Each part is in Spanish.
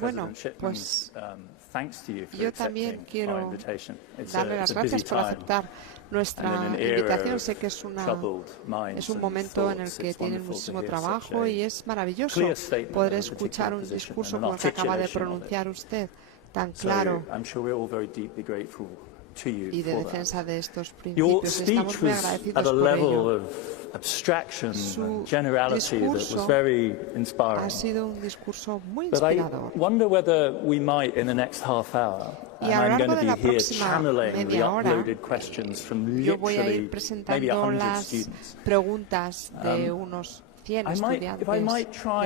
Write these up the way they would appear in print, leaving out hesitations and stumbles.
Bueno, pues yo también quiero darle las gracias por aceptar nuestra invitación. Sé que es un momento en el que tienen muchísimo trabajo y es maravilloso poder escuchar un discurso como el que acaba de pronunciar usted, tan claro y de defensa de estos principios. Estamos muy agradecidos por ello. Su discurso ha sido un discurso muy inspirador. Y a lo largo de la próxima media hora, yo voy a ir presentando las preguntas de unos 100 estudiantes de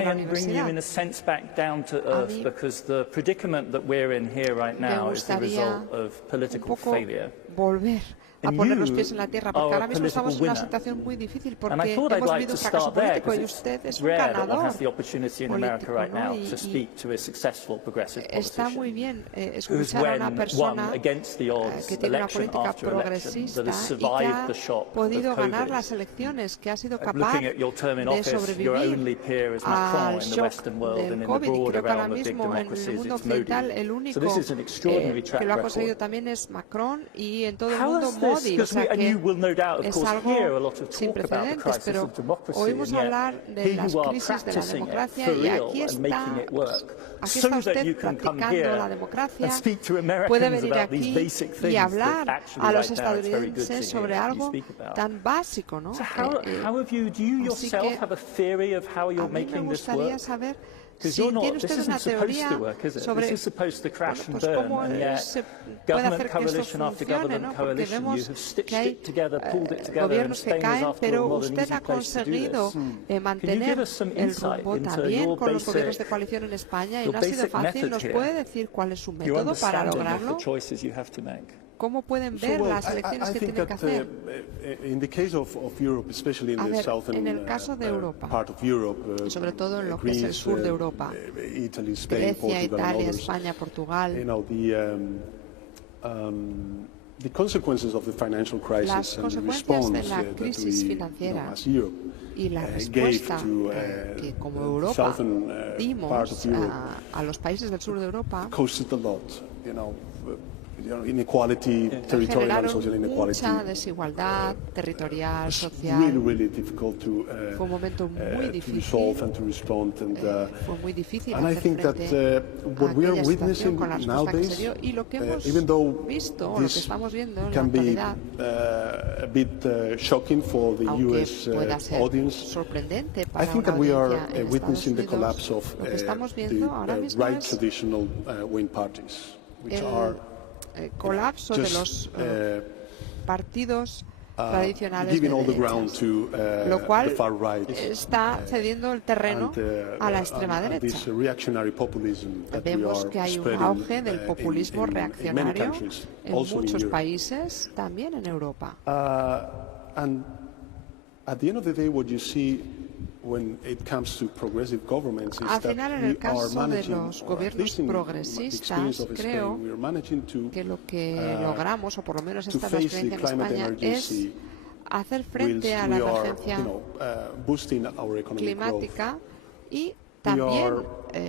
la universidad. Me gustaría un poco volver a poner los pies en la tierra, porque ahora mismo estamos en una situación muy difícil, porque hemos vivido un fracaso político y usted es un ganador político, ¿no? Y está muy bien escuchar a una persona que tiene una política progresista y que ha podido ganar las elecciones, que ha sido capaz de sobrevivir al shock del COVID. Y creo que ahora mismo en el mundo occidental el único que lo ha conseguido también es Macron, y en todo el mundo Modi. O sea que es algo sin precedentes, pero oímos hablar de las crisis de la democracia y aquí está usted practicando la democracia. Puede venir aquí y hablar a los estadounidenses sobre algo tan básico, ¿no? Así que a mí me gustaría saber si tiene usted una teoría sobre pues cómo se puede hacer que esto funcione, ¿no? Porque vemos que hay gobiernos que caen, pero usted ha conseguido mantener el rumbo también con los gobiernos de coalición en España y no ha sido fácil. ¿Nos puede decir cuál es su método para lograrlo? ¿Cómo pueden ver las elecciones que tienen que hacer? En el caso de Europa, sobre todo en lo que es el sur de Europa, Grecia, Italia, España, Portugal, las consecuencias de la crisis financiera y la respuesta que como Europa dimos a los países del sur de Europa generaron mucha desigualdad territorial, social. Fue un momento muy difícil. Fue muy difícil hacer frente a aquella situación con la respuesta que se dio. Y lo que hemos visto, o lo que estamos viendo en la actualidad, aunque pueda ser sorprendente para una audiencia en Estados Unidos, lo que estamos viendo ahora mismo es el colapso de los partidos tradicionales de derechas, lo cual está cediendo el terreno a la extrema derecha. Vemos que hay un auge del populismo reaccionario en muchos países, también en Europa. Al final, en el caso de los gobiernos progresistas, creo que lo que logramos, o por lo menos esta es la experiencia en España, es hacer frente a la emergencia climática y también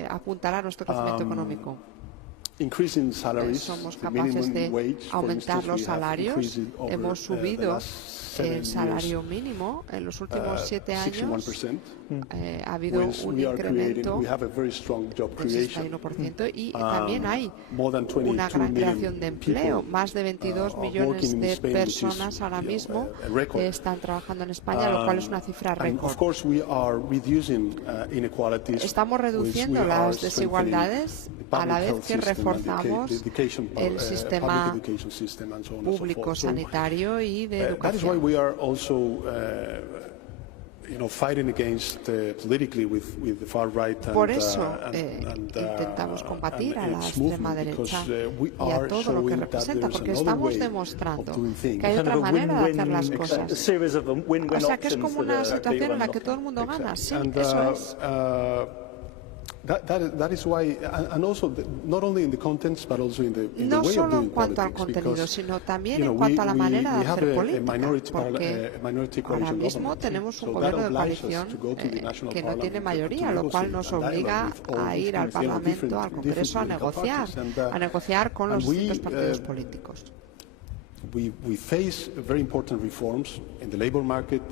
apuntalar nuestro crecimiento económico. Somos capaces de aumentar los salarios. Hemos subido el salario mínimo en los últimos 7 años. Ha habido un incremento del 61% y también hay una gran creación de empleo. Más de 22 millones de personas ahora mismo están trabajando en España, lo cual es una cifra récord. Estamos reduciendo las desigualdades a la vez que reforzamos el sistema público sanitario y de educación. Por eso intentamos combatir a la extrema derecha y a todo lo que representa, porque estamos demostrando que hay otra manera de hacer las cosas. O sea, que es como una situación en la que todo el mundo gana. Sí, eso es. No solo en cuanto al contenido, sino también en cuanto a la manera de hacer política, porque ahora mismo tenemos un gobierno de coalición que no tiene mayoría, lo cual nos obliga a ir al Parlamento, al Congreso, a negociar con los distintos partidos políticos.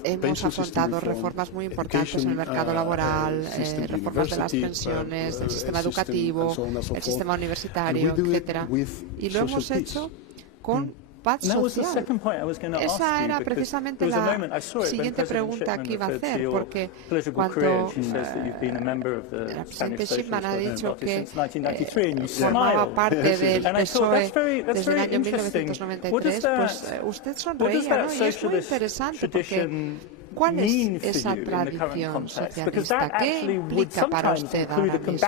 Hemos afrontado reformas muy importantes en el mercado laboral, reformas de las pensiones, del sistema educativo, el sistema universitario, etcétera, y lo hemos hecho con paz social. Esa era precisamente la siguiente pregunta que iba a hacer, porque cuando el presidente Shipman ha dicho que formaba parte del PSOE desde el año 1993, pues usted sonreía, ¿no? Y es muy interesante porque ¿cuál es esa tradición socialista? ¿Qué implica para usted ahora mismo?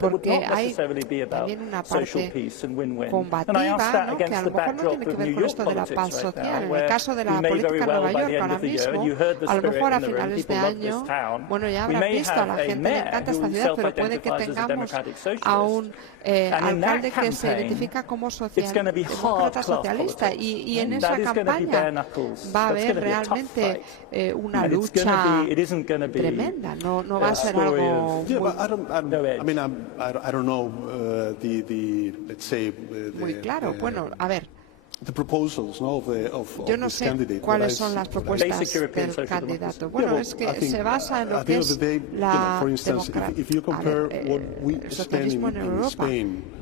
Porque hay también una parte combativa, ¿no?, que a lo mejor no tiene que ver con esto de la paz social. En el caso de la política en Nueva York ahora mismo, a lo mejor a finales de año, bueno, ya habrán visto, a la gente le encanta esta ciudad, pero puede que tengamos a un alcalde que se identifica como demócrata socialista, y en esa campaña va a haber realmente una lucha tremenda, no va a ser algo muy claro. Bueno, a ver, yo no sé cuáles son las propuestas del candidato. Bueno, es que se basa en lo que es la democracia. El socialismo en Europa.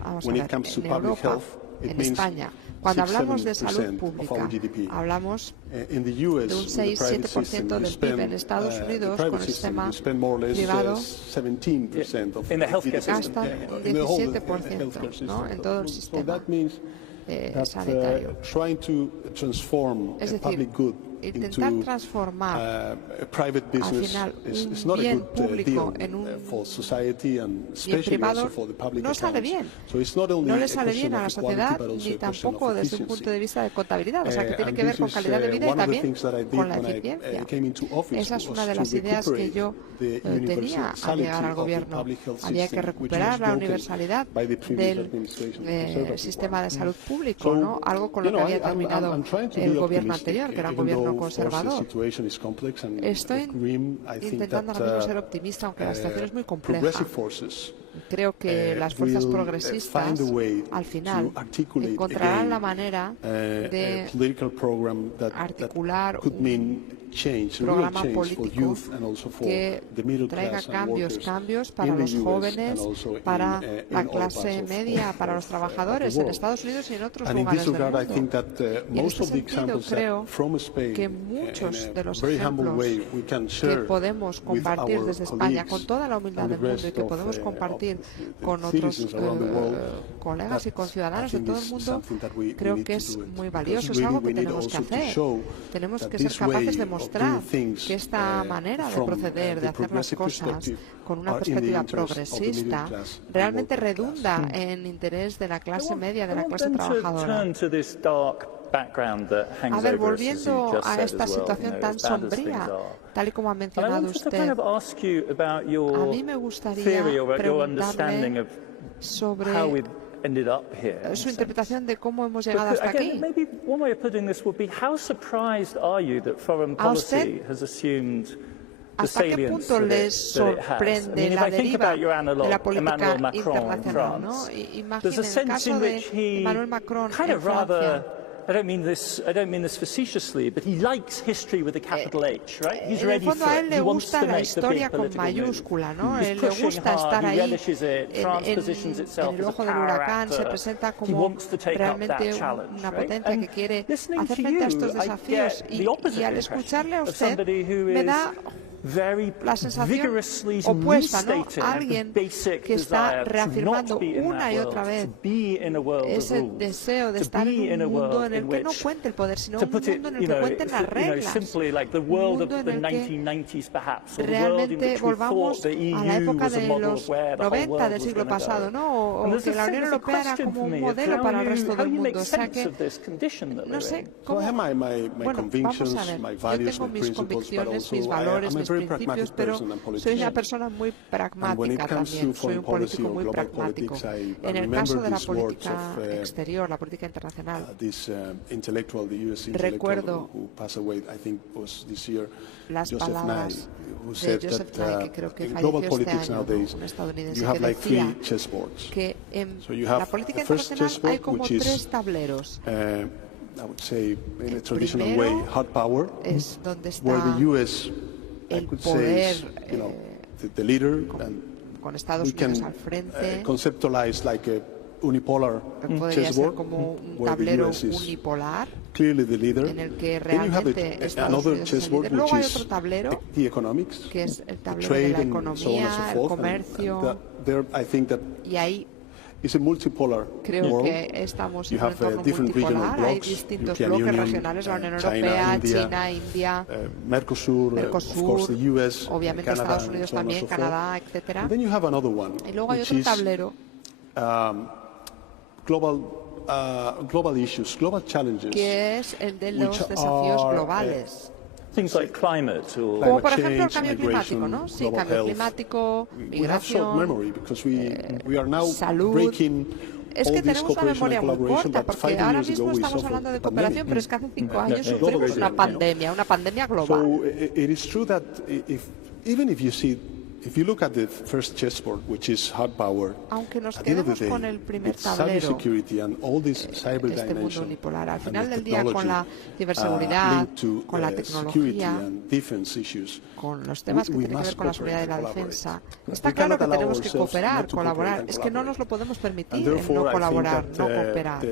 Vamos a ver, en Europa, en España, cuando hablamos de salud pública, hablamos de un 6-7% del PIB. En Estados Unidos, con el sistema privado, gastan un 17%, ¿no?, en todo el sistema sanitario. Es decir, intentar transformar al final un bien público en un bien privado no sale bien. No le sale bien a la sociedad, ni tampoco desde un punto de vista de contabilidad. O sea, que tiene que ver con calidad de vida y también con la eficiencia. Esa es una de las ideas que yo tenía al llegar al gobierno. Había que recuperar la universalidad del sistema de salud público, ¿no?, algo con lo que había terminado el gobierno anterior, que era un gobierno conservador. Estoy intentando ahora mismo ser optimista, aunque la situación es muy compleja. Creo que las fuerzas progresistas al final encontrarán la manera de articular un programa político que traiga cambios para los jóvenes, para la clase media, para los trabajadores en Estados Unidos y en otros lugares del mundo. Y en este sentido creo que muchos de los ejemplos que podemos compartir desde España, con toda la humildad del mundo, y que podemos compartir con otros colegas y con ciudadanos de todo el mundo, creo que es muy valioso. Es algo que tenemos que hacer. Tenemos que ser capaces de mostrar que esta manera de proceder, de hacer las cosas con una perspectiva progresista, realmente redunda en interés de la clase media, de la clase trabajadora. A ver, volviendo a esta situación tan sombría, tal y como ha mencionado usted, a mí me gustaría preguntarle sobre su interpretación de cómo hemos llegado hasta aquí. ¿A usted hasta qué punto les sorprende la deriva de la política internacional, ¿no? Imaginen el caso de Emmanuel Macron en Francia. I don't mean this facetiously, but he likes history with a capital H, right? He's en el ready fondo for a él it. le He wants gusta to la make the historia big con political mayúscula, movement. ¿no? He's Él le pushing gusta hard, estar he ahí relishes it, transpositions en itself el as a ojo del power huracán, se actor. presenta He como wants to take up that realmente challenge, una right? potencia que And quiere listening hacer to frente a you, estos I desafíos, get the opposite y al impression escucharle a of usted somebody who me is da la sensación opuesta, ¿no? Alguien que está reafirmando una y otra vez ese deseo de estar en un mundo en el que no cuente el poder, sino un mundo en el que cuenten las reglas, un mundo en el que realmente volvamos a la época de los 90 del siglo pasado, ¿no? O que la Unión Europea era como un modelo para el resto del mundo. O sea que no sé cómo. Bueno, vamos a ver. Yo tengo mis convicciones, mis valores, mis principios, pero soy una persona muy pragmática también. Soy un político muy pragmático. En el caso de la política exterior, la política internacional, recuerdo las palabras de Joseph Nye, que creo que falleció este año, un estadounidense, que decía que en la política internacional hay como tres tableros. El primero es donde está el poder con Estados Unidos al frente. Podría ser como un tablero unipolar en el que realmente Estados Unidos es el líder. Luego hay otro tablero que es el tablero de la economía, el comercio, y ahí creo que estamos en un entorno multipolar. Hay distintos bloques regionales, la Unión Europea, China, India, Mercosur, obviamente Estados Unidos también, Canadá, etc. Y luego hay otro tablero que es el de los desafíos globales. Como por ejemplo el cambio climático, ¿no? Sí, cambio climático, migración, salud. Es que tenemos una memoria muy corta, porque ahora mismo estamos hablando de cooperación, pero es que hace 5 años sufrimos una pandemia global. Aunque nos quedemos con el primer tablero, este mundo unipolar, al final del día, con la ciberseguridad, con la tecnología, con los temas que tienen que ver con la seguridad y la defensa, está claro que tenemos que cooperar, colaborar. Es que no nos lo podemos permitir el no colaborar, no cooperar.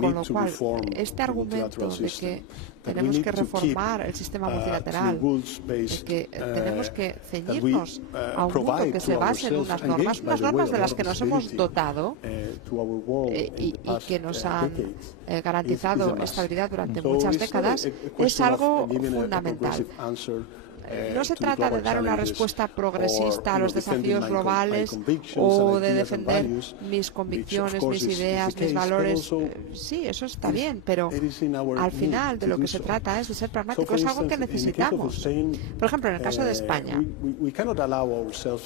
Con lo cual, este argumento de que tenemos que reformar el sistema multilateral, de que tenemos que ceñirnos a un mundo que se base en unas normas de las que nos hemos dotado y que nos han garantizado estabilidad durante muchas décadas, es algo fundamental. No se trata de dar una respuesta progresista a los desafíos globales o de defender mis convicciones, mis ideas, mis valores. Sí, eso está bien, pero al final de lo que se trata es de ser pragmático. Es algo que necesitamos. Por ejemplo, en el caso de España,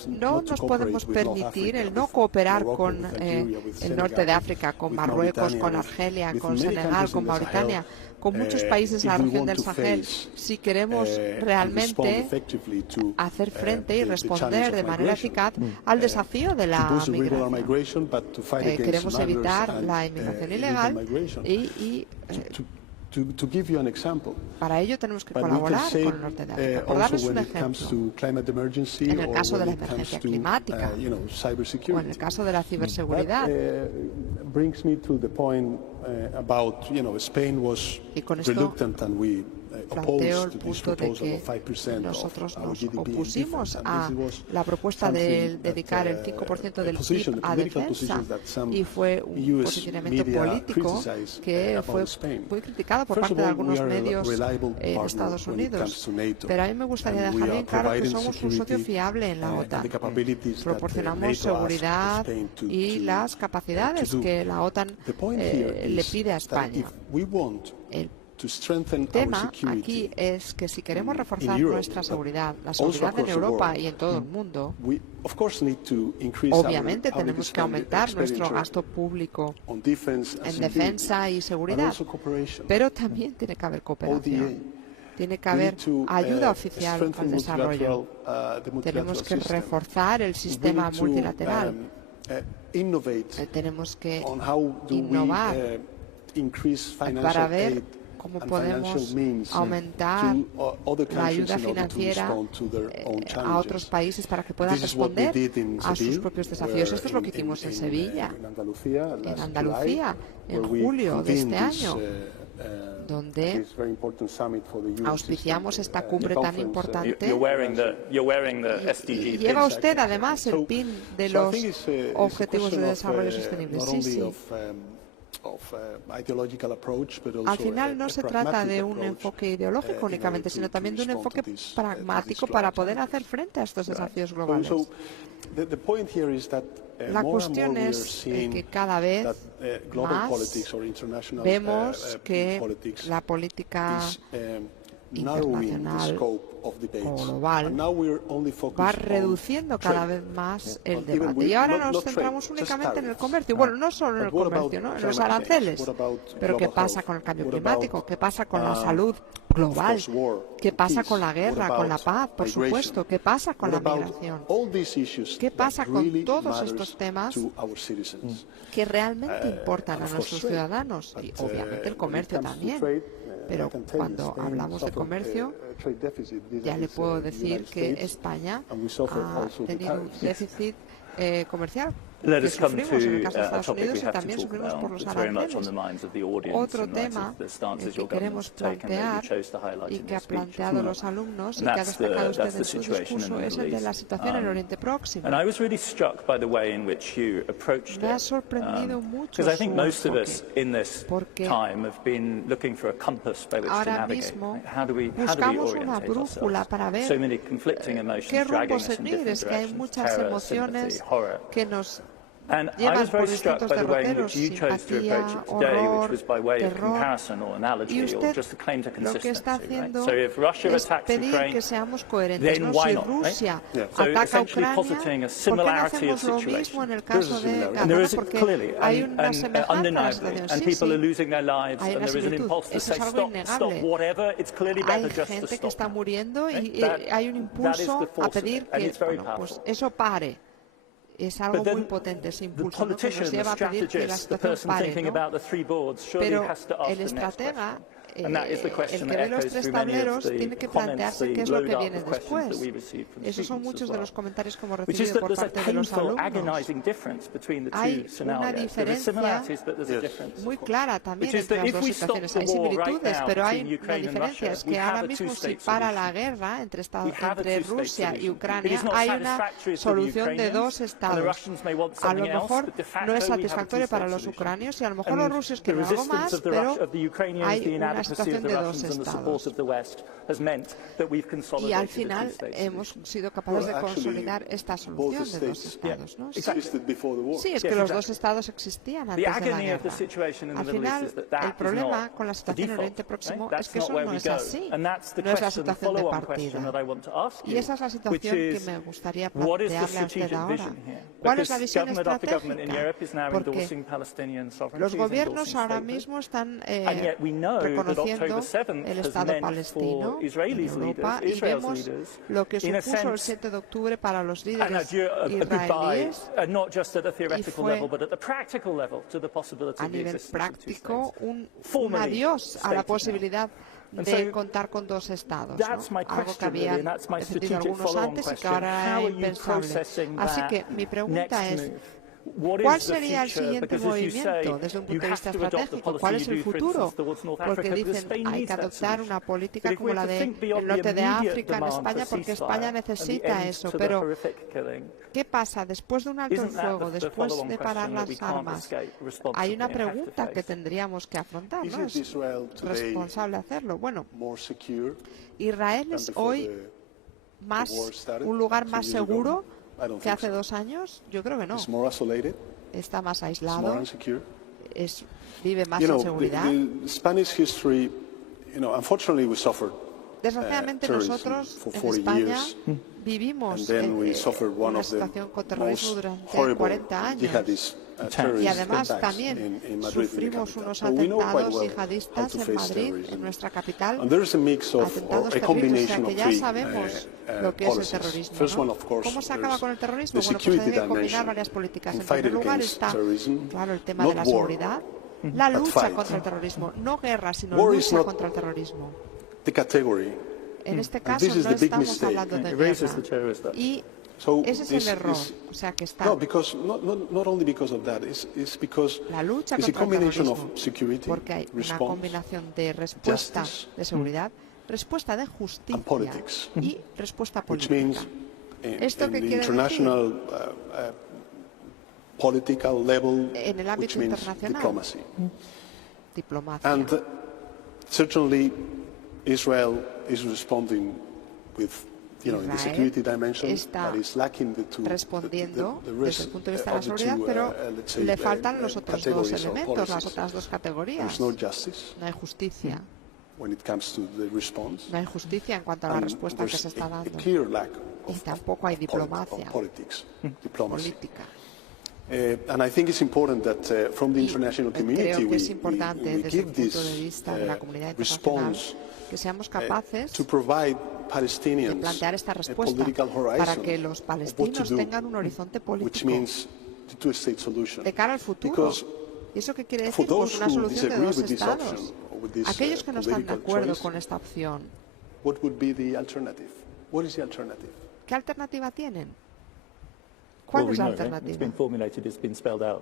no nos podemos permitir el no cooperar con el norte de África, con Marruecos, con Argelia, con Senegal, con Mauritania, con muchos países de la región del Sahel, si queremos realmente hacer frente y responder de manera eficaz al desafío de la migración. Queremos evitar la inmigración ilegal y para ello tenemos que colaborar con el norte de África. Por darles un ejemplo, en el caso de la emergencia climática o en el caso de la ciberseguridad, y con esto planteo el punto de que nosotros nos opusimos a la propuesta de dedicar el 5% del PIB a defensa, y fue un posicionamiento político que fue muy criticado por parte de algunos medios en Estados Unidos. Pero a mí me gustaría dejar bien claro que somos un socio fiable en la OTAN. Proporcionamos seguridad y las capacidades que la OTAN le pide a España. El tema aquí es que si queremos reforzar nuestra seguridad, la seguridad en Europa y en todo el mundo, obviamente tenemos que aumentar nuestro gasto público en defensa y seguridad, pero también tiene que haber cooperación. Tiene que haber ayuda oficial al desarrollo. Tenemos que reforzar el sistema multilateral. Tenemos que innovar para ver cómo podemos aumentar la ayuda financiera a otros países para que puedan responder a sus propios desafíos. Esto es lo que hicimos en Sevilla, en Andalucía, en julio de este año, donde auspiciamos esta cumbre tan importante. Y lleva usted además el pin de los Objetivos de Desarrollo Sostenible. Sí, sí. Al final no se trata de un enfoque ideológico únicamente, sino también de un enfoque pragmático para poder hacer frente a estos desafíos globales. La cuestión es que cada vez más vemos que la política internacional o global va reduciendo cada vez más el debate. Y ahora nos centramos únicamente en el comercio. Bueno, no solo en el comercio, ¿no? En los aranceles. Pero ¿qué pasa con el cambio climático? ¿Qué pasa con la salud global? ¿Qué pasa con la guerra, con la paz, por supuesto? ¿Qué pasa con la migración? ¿Qué pasa con todos estos temas que realmente importan a nuestros ciudadanos? Y obviamente el comercio también. Pero cuando hablamos de comercio, ya le puedo decir que España ha tenido un déficit comercial que sufrimos en el caso de Estados Unidos y también sufrimos por los aranceles. Otro tema que queremos plantear y que ha planteado los alumnos y que ha destacado usted en su discurso es el de la situación en el Oriente Próximo. Me ha sorprendido mucho su enfoque, porque ahora mismo buscamos una brújula para ver qué rumbo seguir. Es que hay muchas emociones que nos llevan por distintos derroteros, simpatía, horror, terror, y usted lo que está haciendo es pedir que seamos coherentes. ¿No? Si Rusia ataca a Ucrania, ¿por qué no hacemos lo mismo en el caso de Gaza? Porque hay una semejanza en la situación. Sí, hay una similitud. Eso es algo innegable. Hay gente que está muriendo y hay un impulso a pedir que pues eso pare. Es algo muy potente ese impulso, ¿no? Que nos lleva a pedir que la situación pare, ¿no? Pero el estratega, el que ve los tres tableros, tiene que plantearse qué es lo que viene después. Esos son muchos de los comentarios que hemos recibido por parte de los alumnos. Hay una diferencia muy clara también entre las dos situaciones. Hay similitudes, pero hay una diferencia. Es que ahora mismo, si para la guerra entre Rusia y Ucrania, hay una solución de dos estados. A lo mejor no es satisfactorio para los ucranios y a lo mejor los rusos quieren algo más, pero hay una situación de dos estados. Y al final hemos sido capaces de consolidar esta solución de dos estados, ¿no? Sí, es que los dos estados existían antes de la guerra. Al final, el problema con la situación en el Oriente Próximo es que eso no es así. No es la situación de partida. Y esa es la situación que me gustaría plantearle a usted ahora. ¿Cuál es la visión estratégica? Porque los gobiernos ahora mismo están reconociendo el Estado palestino en Europa y vemos lo que supuso el 7 de octubre para los líderes israelíes y fue a nivel práctico un adiós a la posibilidad de contar con dos estados, ¿no? Algo que habían defendido algunos antes y que ahora era impensable. Así que mi pregunta es, ¿cuál sería el siguiente movimiento desde un punto de vista estratégico? ¿Cuál es el futuro? Porque dicen hay que adoptar una política como la del norte de África en España porque España necesita eso. Pero ¿qué pasa después de un alto el fuego, después de parar las armas? Hay una pregunta que tendríamos que afrontar, ¿no? Es responsable hacerlo. Bueno, ¿Israel es hoy un lugar más seguro que hace 2 años? Yo creo que no. Está más aislado, vive más en seguridad. Desgraciadamente nosotros en España vivimos una situación con terrorismo durante 40 años. Y además también sufrimos unos atentados yihadistas en Madrid, en nuestra capital, atentados terribles, o sea que ya sabemos lo que es el terrorismo, ¿no? ¿Cómo se acaba con el terrorismo? Bueno, pues hay que combinar varias políticas. En primer lugar está, claro, el tema de la seguridad, la lucha contra el terrorismo, no guerra, sino lucha contra el terrorismo. En este caso no estamos hablando de guerra. Y ese es el error, o sea que está la lucha contra el terrorismo, porque hay una combinación de respuesta de seguridad, respuesta de justicia y respuesta política. ¿Esto qué quiere decir? En el ámbito internacional, diplomacia. Israel is responding with está respondiendo desde el punto de vista de la seguridad, pero le faltan los otros dos elementos, las otras dos categorías. No hay justicia. when it comes to the response. No hay justicia en cuanto a la respuesta que se está dando. A clear lack Y tampoco hay diplomacia política. And I think it's important that from the international community we give this response que seamos capaces to provide Palestinians de plantear esta respuesta para que los palestinos tengan un horizonte político de cara al futuro. ¿Y eso qué quiere decir? Pues una solución de dos estados. Aquellos que no están de acuerdo con esta opción, ¿qué alternativa tienen? ¿Cuál es la alternativa?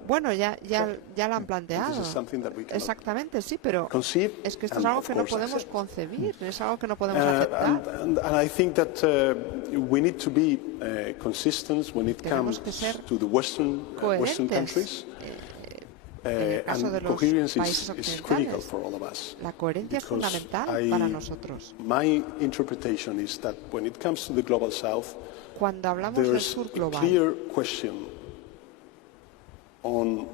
Bueno, ya la han planteado. Exactamente, sí, pero es que esto es algo que no podemos concebir, es algo que no podemos aceptar. And I think that we need to be consistent when it comes to the Western countries. En el caso de los países occidentales, la coherencia es fundamental para nosotros. My interpretation is that when it comes to the global south, cuando hablamos del sur global, clear question on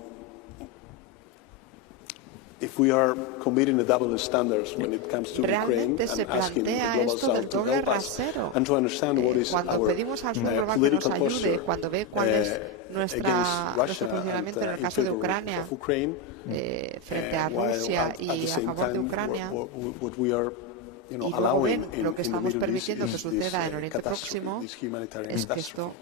if we are committing a double standards when it comes to Ukraine and asking the global south to help us and to understand what is our political posture nuestro posicionamiento en el caso de Ucrania frente a Rusia y a favor de Ucrania. Y luego ven lo que estamos permitiendo que suceda en Oriente Próximo, es que esto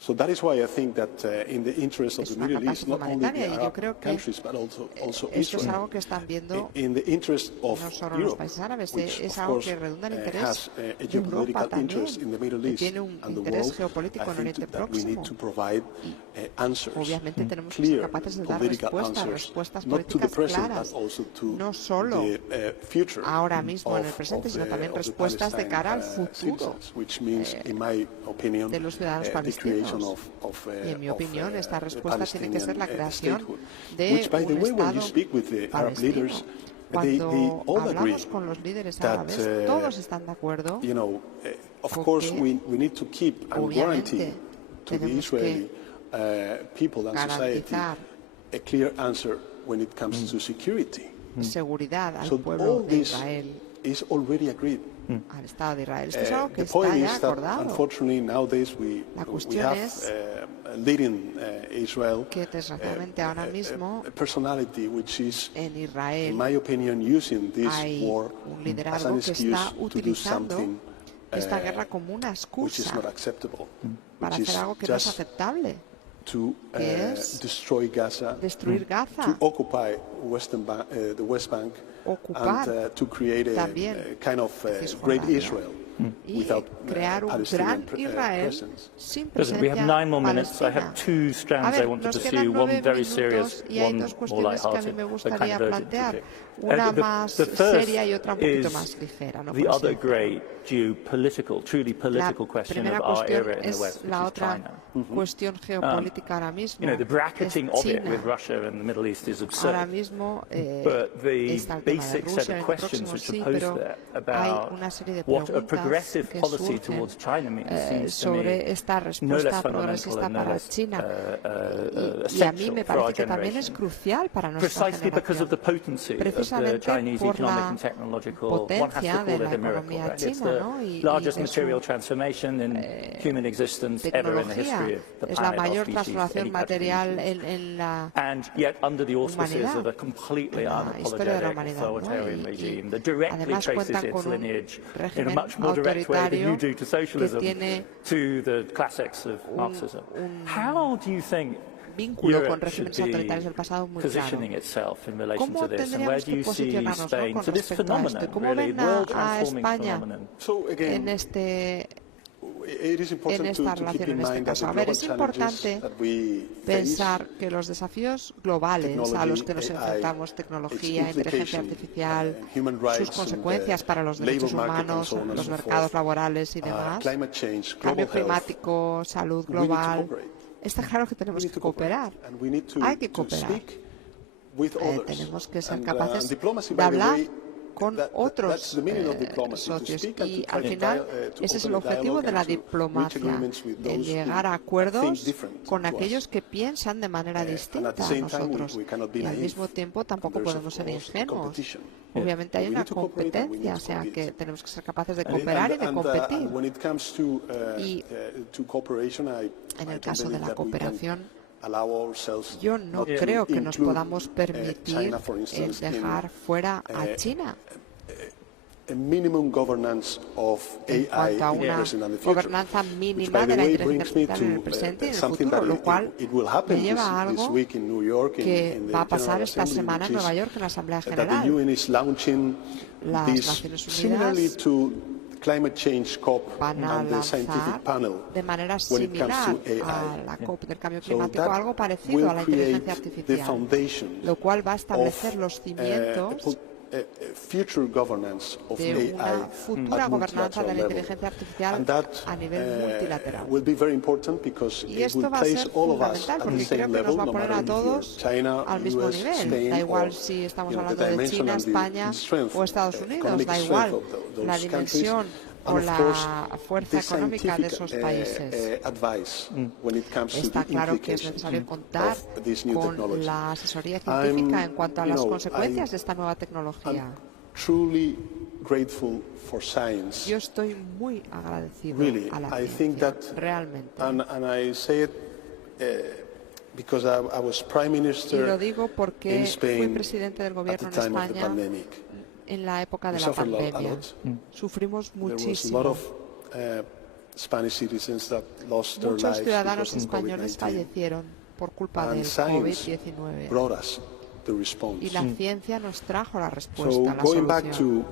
So that is why I think that in the interest of the Middle East, not only the Arab countries, but also Israel, in the interest of Europe, which of course has a geopolitical interest in the Middle East and the world, I think that we need to provide answers, clear political answers, not to the present, but also to the future of the Palestinian citizens, which means, in my opinion, the creation y en mi opinión, esta respuesta tiene que ser la creación de un Estado palestino. Cuando hablamos con los líderes árabes, todos están de acuerdo que, obviamente, tenemos que garantizar seguridad al pueblo de Israel, al Estado de Israel. Esto es algo que está ya acordado. La cuestión es que, desgraciadamente, ahora mismo en Israel hay un liderazgo que está utilizando esta guerra como una excusa para hacer algo que no es aceptable, que es destruir Gaza, ocupar también Cisjordania y crear un gran Israel sin presencia palestina. A ver, nos quedan 9 minutos y hay dos cuestiones que a mí me gustaría plantear, una más seria y otra un poquito más ligera. ¿No? La primera cuestión es la otra cuestión geopolítica ahora mismo, que es China. Ahora mismo está el tema de Rusia en el próximo, sí, pero hay una serie de preguntas que surgen sobre esta respuesta progresista para China. Y a mí me parece que también es crucial para nuestra generación, precisamente por la potencia de la economía china, ¿no? y de su tecnología. Es la mayor transformación material en la humanidad, en la historia de la humanidad, ¿no? Y además cuentan con un régimen autoritario que tiene un vínculo con regímenes autoritarios del pasado muy claro. ¿Cómo tendríamos que posicionarnos, ¿no? con respecto a esto? ¿Cómo ven a España en esta relación, en este caso? A ver, es importante pensar que los desafíos globales a los que nos enfrentamos, tecnología, inteligencia artificial, sus consecuencias para los derechos humanos, los mercados laborales y demás, cambio climático, salud global, está claro que tenemos que cooperar. Hay que cooperar. Tenemos que ser capaces de hablar con otros socios. Y al final ese es el objetivo de la diplomacia, el llegar a acuerdos con aquellos que piensan de manera distinta a nosotros. Y al mismo tiempo tampoco podemos ser ingenuos. Obviamente hay una competencia, o sea que tenemos que ser capaces de cooperar y de competir. Y en el caso de la cooperación, yo no creo que nos podamos permitir dejar fuera a China. En cuanto a una gobernanza mínima de la inteligencia artificial en el presente y en el futuro, lo cual me lleva a algo que va a pasar esta semana en Nueva York en la Asamblea General. Las Naciones Unidas van a lanzar de manera similar a la COP del cambio climático algo parecido a la inteligencia artificial, lo cual va a establecer los cimientos de una futura gobernanza de la inteligencia artificial a nivel multilateral. Y esto va a ser fundamental porque creo que nos va a poner a todos al mismo nivel. Da igual si estamos hablando de China, España o Estados Unidos, da igual la dimensión o la fuerza económica de esos países. Está claro que es necesario contar con la asesoría científica en cuanto a las consecuencias de esta nueva tecnología. Yo estoy muy agradecido a la ciencia, realmente. Y lo digo porque fui presidente del gobierno en España en la época de la pandemia. Sufrimos muchísimo. Muchos ciudadanos españoles fallecieron por culpa del COVID-19. Y la ciencia nos trajo la respuesta, la solución.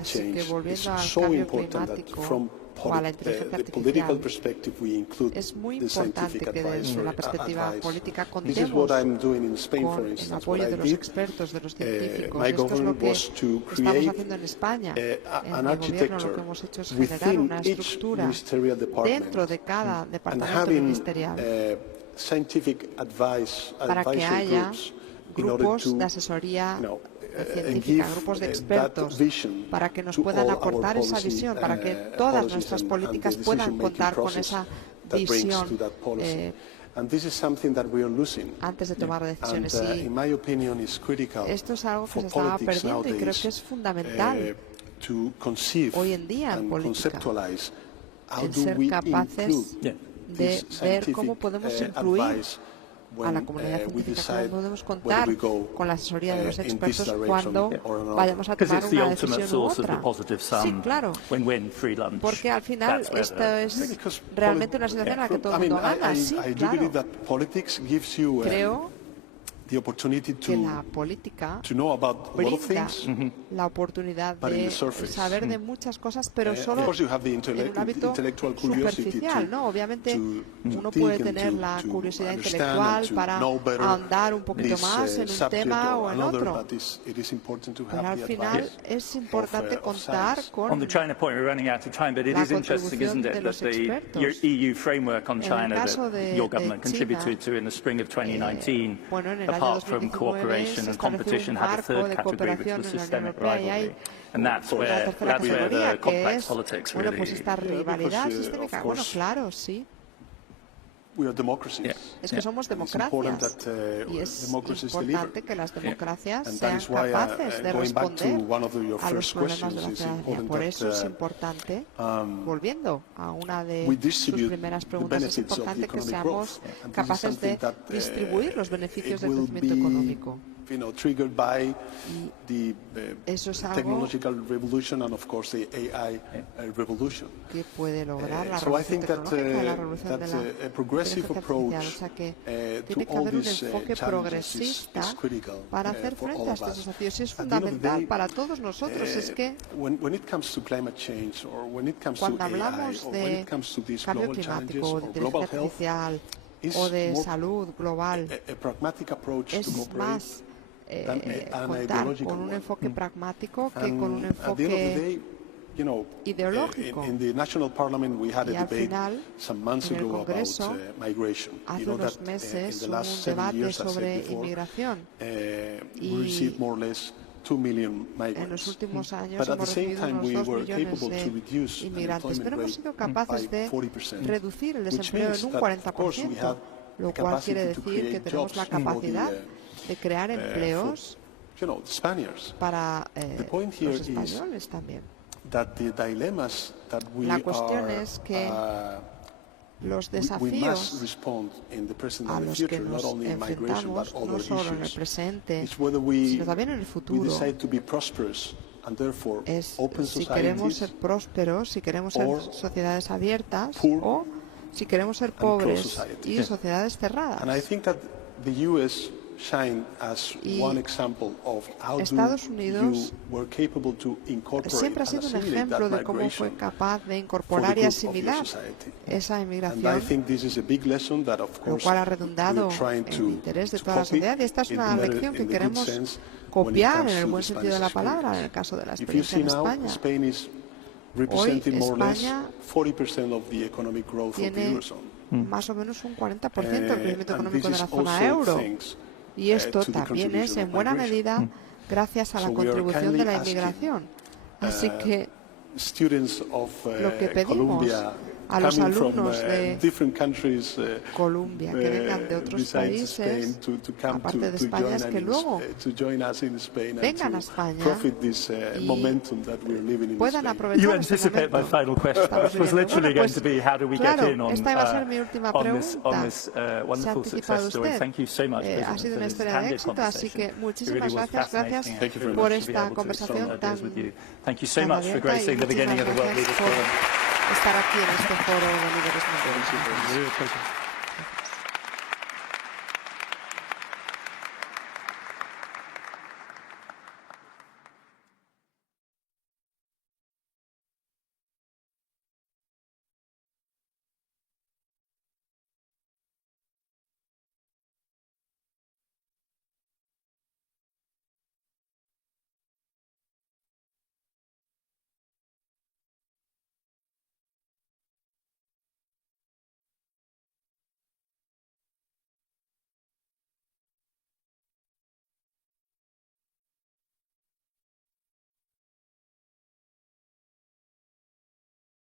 Así que volviendo al cambio climático o a la inteligencia artificial, es muy importante que desde la perspectiva política contemos con el apoyo de los expertos, de los científicos. Esto es lo que estamos haciendo en España. En el gobierno lo que hemos hecho es generar una estructura dentro de cada departamento ministerial para que haya grupos de asesoría científica, grupos de expertos, para que nos puedan aportar esa visión, para que todas nuestras políticas puedan contar con esa visión antes de tomar decisiones. Y esto es algo que se estaba perdiendo y creo que es fundamental hoy en día en política, el ser capaces de ver cómo podemos incluir a la comunidad científica, cómo podemos contar con la asesoría de los expertos cuando vayamos a tomar una decisión u otra. Sí, claro, porque al final esto es realmente una situación en la que todo el mundo gana. Sí, claro. Creo que la política brinda la oportunidad de saber de muchas cosas, pero solo en un ámbito superficial, ¿no? Obviamente uno puede tener la curiosidad intelectual para ahondar un poquito más en un tema o en otro, pero al final es importante contar con la contribución de los expertos. En el caso de China, bueno, en el año 2019 se estableció un marco de cooperación en la Unión Europea y hay la tercera categoría, que es, bueno, pues esta rivalidad sistémica. Bueno, claro, sí. Es que somos democracias y es importante que las democracias sean capaces de responder a los problemas de la ciudadanía. Por eso es importante, volviendo a una de sus primeras preguntas, es importante que seamos capaces de distribuir los beneficios del crecimiento económico. Eso es algo que puede lograr la revolución tecnológica, la revolución de la inteligencia artificial. O sea que tiene que haber un enfoque progresista para hacer frente a estos desafíos. Y es fundamental para todos nosotros. Es que cuando hablamos de cambio climático, o de inteligencia artificial o de salud global, es más contar con un enfoque pragmático que con un enfoque ideológico. Y al final, en el Congreso, hace unos meses hubo un debate sobre inmigración y En los últimos años hemos recibido unos 2 millones de inmigrantes, pero hemos sido capaces de reducir el desempleo en un 40%, lo cual quiere decir que tenemos la capacidad de crear empleos para los españoles también. La cuestión es que los desafíos a los que nos enfrentamos, no solo en el presente, sino también en el futuro, es si queremos ser prósperos, si queremos ser sociedades abiertas o si queremos ser pobres y sociedades cerradas. Y Estados Unidos siempre ha sido un ejemplo de cómo fue capaz de incorporar y asimilar esa inmigración, lo cual ha redundado en el interés de toda la sociedad. Y esta es una lección que queremos copiar en el buen sentido de la palabra, en el caso de la experiencia en España. Hoy España tiene más o menos un 40% del crecimiento económico de la zona euro. Y esto también es, en buena medida, gracias a la contribución de la inmigración. Así que lo que pedimos a los alumnos de Colombia que vengan de otros países, aparte de España, es que luego vengan a España y puedan aprovechar este momento. Claro, esta iba a ser mi última pregunta. Se ha anticipado usted. Ha sido una historia de éxito, así que muchísimas gracias. Gracias por esta conversación tan abierta y muchísimas gracias por estar aquí en este foro de líderes mundiales.